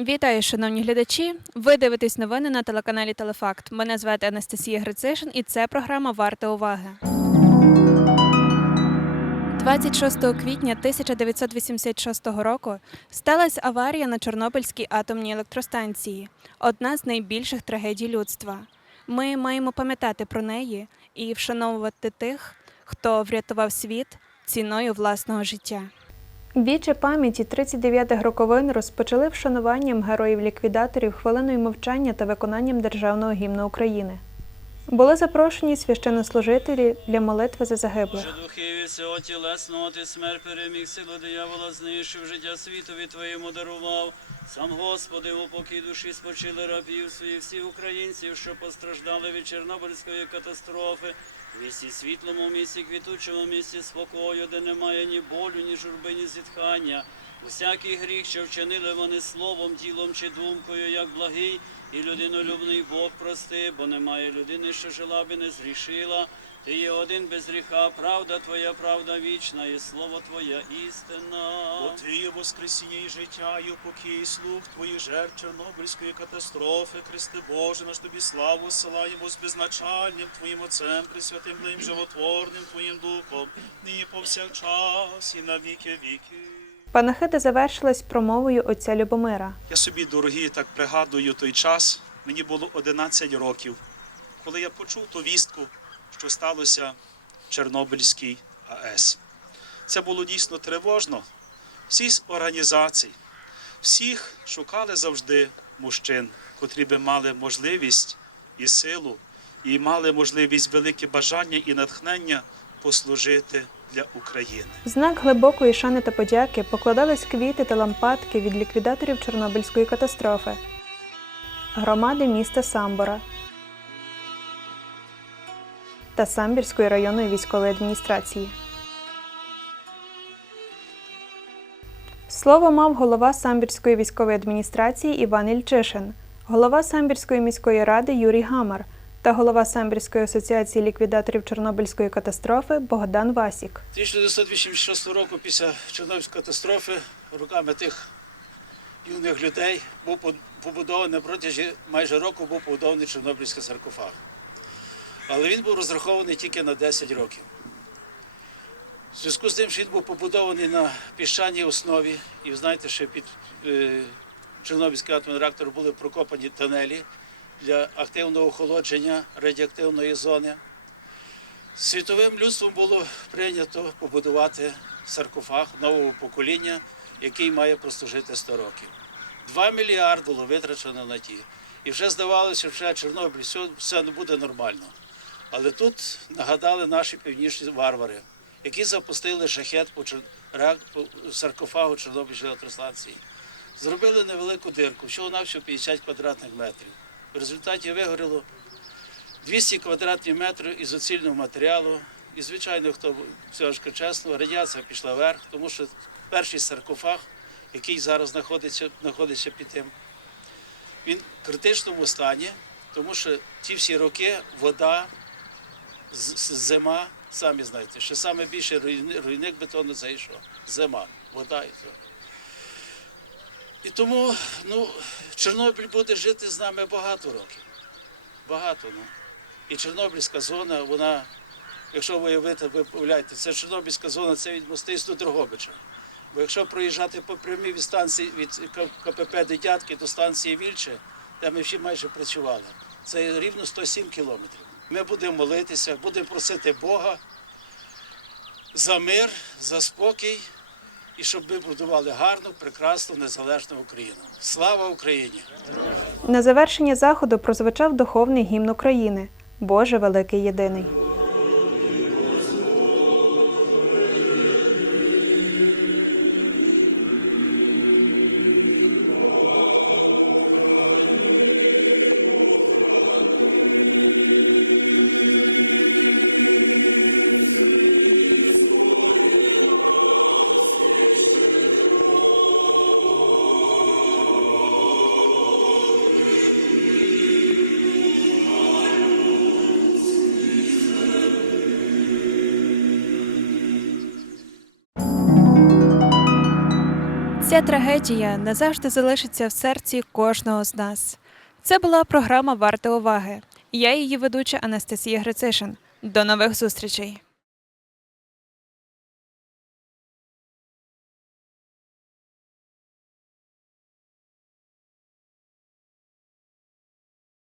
Вітаю, шановні глядачі. Ви дивитесь новини на телеканалі Телефакт. Мене звати Анастасія Грицишин, і це програма Варта уваги. 26 квітня 1986 року сталася аварія на Чорнобильській атомній електростанції, одна з найбільших трагедій людства. Ми маємо пам'ятати про неї і вшановувати тих, хто врятував світ ціною власного життя. Віче пам'яті 39-х роковин розпочали вшануванням героїв-ліквідаторів хвилиною мовчання та виконанням державного гімну України. Були запрошені священнослужителі для молитви за загиблих. Всього тілесного, ти смерть переміг силу диявола, знищив життя світові твоєму дарував. Сам Господи, у покій душі спочили рабів своїх всіх українців, що постраждали від Чорнобильської катастрофи. В місті світлому, в місті квітучому, в місті спокою, де немає ні болю, ні журби, ні зітхання. Усякий гріх, що вчинили вони словом, тілом чи думкою, як благий і людинолюбний Бог прости, бо немає людини, що жила би не згрішила. Ти є один без гріха, правда твоя, правда вічна, і слово Твоя істина. Бо ти є воскресіння і життя, і упокій, слух твоїх жертв Чорнобильської катастрофи, Христе Боже, наш тобі славу силаємо з безначальним Твоїм Отцем, Пресвятим Твоїм животворним Твоїм Духом, нині повсякчас і на віки віки. Панахида завершилась промовою отця Любомира. Я собі, дорогі, так пригадую той час. Мені було 11 років, коли я почув ту вістку, що сталося в Чорнобильській АЕС. Це було дійсно тривожно. Всі з організацій, всіх шукали завжди мужчин, котрі би мали можливість і силу, і мали можливість велике бажання і натхнення послужити для України. Знак глибокої шани та подяки покладались квіти та лампадки від ліквідаторів Чорнобильської катастрофи, громади міста Самбора та Самбірської районної військової адміністрації. Слово мав голова Самбірської військової адміністрації Іван Ільчишин, голова Самбірської міської ради Юрій Гамар та голова Самбірської асоціації ліквідаторів Чорнобильської катастрофи Богдан Васік. 1986 року, після Чорнобильської катастрофи, руками тих юних людей був побудований протягом майже року був побудований Чорнобильський саркофаг. Але він був розрахований тільки на 10 років. В зв'язку з тим, що він був побудований на піщаній основі, і ви знаєте, що під е, Чорнобильський атомний реактор були прокопані тунелі для активного охолодження радіоактивної зони. Світовим людством було прийнято побудувати саркофаг нового покоління, який має прослужити 100 років. 2 мільярди було витрачено на ті. І вже здавалося, що вже Чорнобиль, все, все буде нормально. Але тут нагадали наші північні варвари, які запустили шахет по, реак- по саркофагу Чорнобильської електростанції. Зробили невелику дирку, всього навсього 50 квадратних метрів. В результаті вигоріло 200 квадратних метрів ізоцільного матеріалу. І, звичайно, хто все чесно, радіація пішла вверх, тому що перший саркофаг, який зараз знаходиться, знаходиться під тим, він в критичному стані, тому що ті всі роки вода, зима, самі знаєте, що руйни- руйник бетону це і? Зима, вода і то. І тому ну, Чорнобиль буде жити з нами багато років. Багато, ну. І Чорнобильська зона, вона, якщо ви уявите, ви уявляєте, це Чорнобильська зона, це від Мостиць до Дрогобича. Бо якщо проїжджати по прямій від станції від КПП Дитятки до станції Вільче, де ми всі майже працювали, це рівно 107 кілометрів. Ми будемо молитися, будемо просити Бога за мир, за спокій і щоб ми будували гарну, прекрасну, незалежну Україну. Слава Україні! На завершення заходу прозвучав духовний гімн України Боже великий єдиний. Ця трагедія назавжди залишиться в серці кожного з нас. Це була програма Варта уваги. Я її ведуча Анастасія Грицишин. До нових зустрічей!